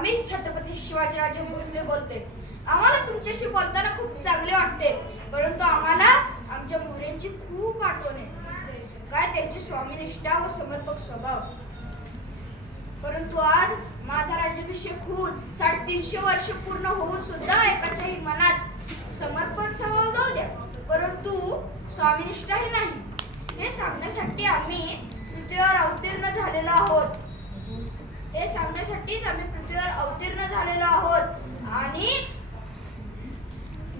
आम्ही छत्रपती शिवाजीराजे भोसले बोलते. आम्हाला तुमच्याशी बोलताना खूप चांगले वाटते परंतु आम्हाला आमच्या मोऱ्यांची खूप आठवण आहे. काय त्यांची स्वामीनिष्ठा व समर्पक स्वभाव. परंतु आज माझा राज्याभिषेक होऊन साडेतीनशे वर्ष पूर्ण होऊन सुद्धा एकाच्याही मनात समर्पण स्वभाव जाऊ द्या. परंतु स्वामीनिष्ठाही नाही. हे सांगण्यासाठी आम्ही पृथ्वीवर अवतीर्ण झालो. सांगण्यासाठीच आम्ही पृथ्वीवर अवतीर्ण झालेलो आहोत. आणि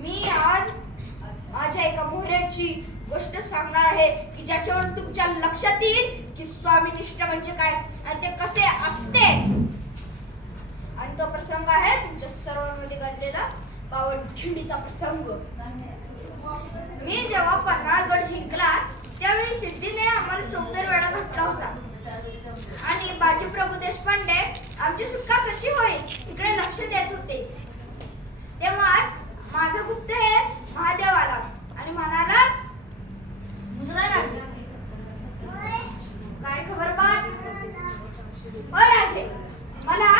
मी आज माझ्या एका मोहऱ्याची गोष्ट सांगणार आहे की ज्याच्यावरून तुमच्या लक्षात येईल की स्वामीनिष्ठ म्हणजे काय आणि ते कसे असते. आणि तो प्रसंग आहे तुमच्या सर्वांमध्ये गाजलेला पावनखिंडीचा प्रसंग. मी जेव्हा पन्हाळगड जिंकला त्यावेळी सिद्धीने आम्हाला चौथर वेळा घातला होता आणि बाजीप्रभू देशपांडे आमची सुटका कशी होईल इकडे लक्ष देत होते तेव्हाच माझा गुप्त हे महादेव आला आणि म्हणाला मुजरा राजे काय खबर बात हो राजे मला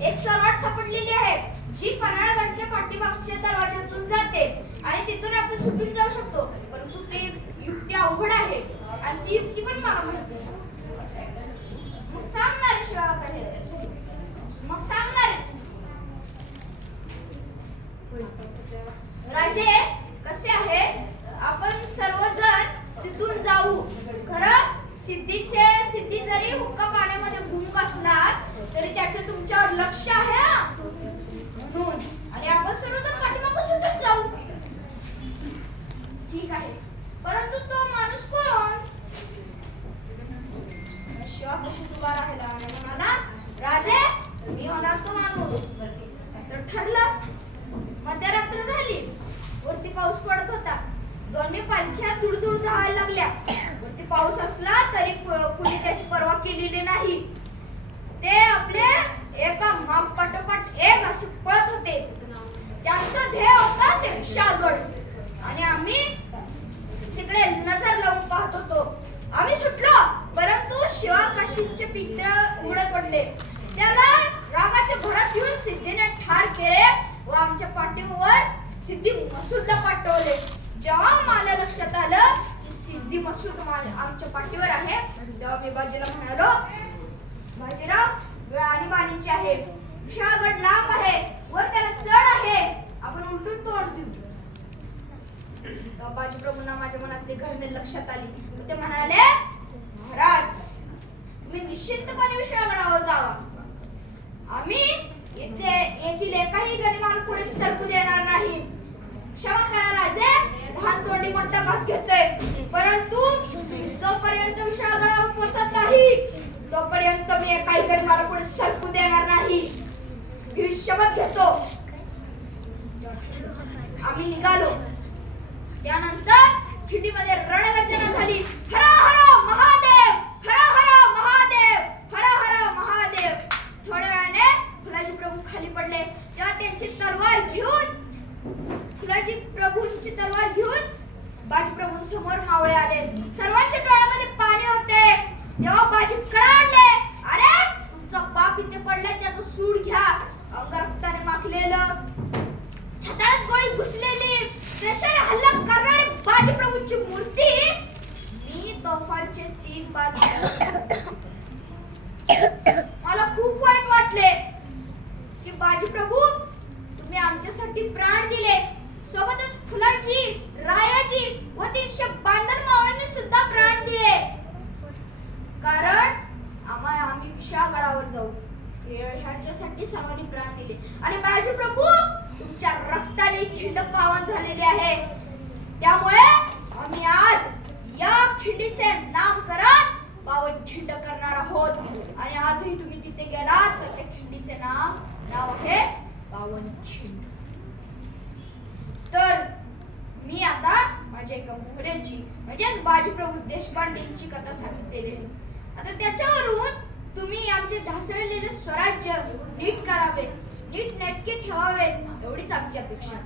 एक चौवाट सापडलेली आहे जी पन्हाळगडच्या पाठीमागच्या दरवाज्यातून जाते आणि तिथून आपण सुटून जाऊ शकतो परंतु ते युक्ती अवघड आहे. आणि ती युक्ती पण मला माहिती मग सांगणार शिवाकडे मग सांगणार राजे कसे आहे? आपण सर्वजण तिथून जाऊ. खरं सिद्धीचे सिद्धी जरी हुक्का पाण्यामध्ये गुंग असला तरी त्याचे तुमच्यावर लक्ष आहे म्हणून आणि आपण सर्वजण पाठीमागून सुटत जाऊ ठीक आहे परंतु तो माणूस कोण शिवा कशी तुला राहिला आणि राजे मी होणार तो माणूस. तर ठरलं मध्यरात्र झाली. वरती पाऊस पडत होता. दोन्ही पालख्या दुडदुड धावायला लागल्या. वरती पाऊस असला तरी कुणी त्याची पर्वा केलेली नाही. ते आपले एका माग पाठोपाठ एक असे पळत होते त्यांचा ध्येय होता ते विशाळगड आणि आम्ही तिकडे नजर लावून पाहत होतो आम्ही सुटलो परंतु शिवाकाशीचे पित्र उघडे पडले. त्याला रागाच्या भरात घेऊन सिद्धीने ठार केले व आमच्या पाठीवर सिद्धी मसूदला पाठवले. जेव्हा मला लक्षात आलं की सिद्धी मसूद आमच्या पाठीवर आहे तेव्हा मी बाजीला म्हणालो बाजीराव वेळ आणि बाणीची आहे. विशाळगड लांब आहे व त्याला चढ आहे. आपण उलटून तोड देऊ. बाजीप्रभूंना माझ्या मनातली घडणे लक्षात आली. ते म्हणाले तुम्ही निश्चितपणे विशाळगडावर जावा. आम्ही येथे येथील एकाही गनिमाल पुढे सरकू देणार नाही. क्षमा करा राजे लहान तोंडी मोठा घास घेतोय. परंतु जोपर्यंत विशाळगडावर पोहोचत नाही तोपर्यंत मी एकाही गनिमाला पुढे सरकू देणार नाही. मी शपथ घेतो. आम्ही निघालो. त्यानंतर खिडीमध्ये रणगर्जना झाली. हरा हरा महादेव हर हर महादेव हर हर महादेव थोड्या वेळाने फुलाजी प्रभू खाली पडले तेव्हा त्यांची तलवार घेऊन फुलाजी प्रभूंची तलवार घेऊन बाजी प्रभूंसमोर मावळे आले सर्वांच्या डोळ्यामध्ये पाणी होते. तेव्हा बाजी कडाडले अरे तुमचा बाप इथे पडलाय त्याचं सूड घ्या अंग रक्ताने माखलेलं छताळात गोळी घुसलेली पेशाने हल्ला करणारी बाजी प्रभूंची मूर्ती मी तोफांचे तीन पार मला खूप वाईट वाटले की बाजी प्रभू तुम्ही आमच्यासाठी प्राण दिले सोबतच फुलाची रायाची व तीनशे बांधर मावळ्यांनी सुद्धा प्राण दिले कारण आम्हाला आम्ही विशाळगडावर जाऊ वेळ ह्याच्यासाठी सर्वांनी प्राण दिले. आणि बाळाजी प्रभू तुमच्या रक्ताने खिंड पावन झालेली आहे. त्यामुळे आम्ही आज या खिंडीचे नामकरण पावन खिंड करणार आहोत. आणि आजही तुम्ही तिथे गेलात तर त्या खिंडीचे नाव नाव आहे पावन खिंड. तर मी आता माझ्या एका मोहऱ्याची म्हणजेच बाजीप्रभू देशपांडेंची कथा सांगितलेली आहे आता त्याच्यावर तुम्ही आमचे ढासळलेले स्वराज्य नीट करावे नीट नेटके ठेवावे एवढीच आमची अपेक्षा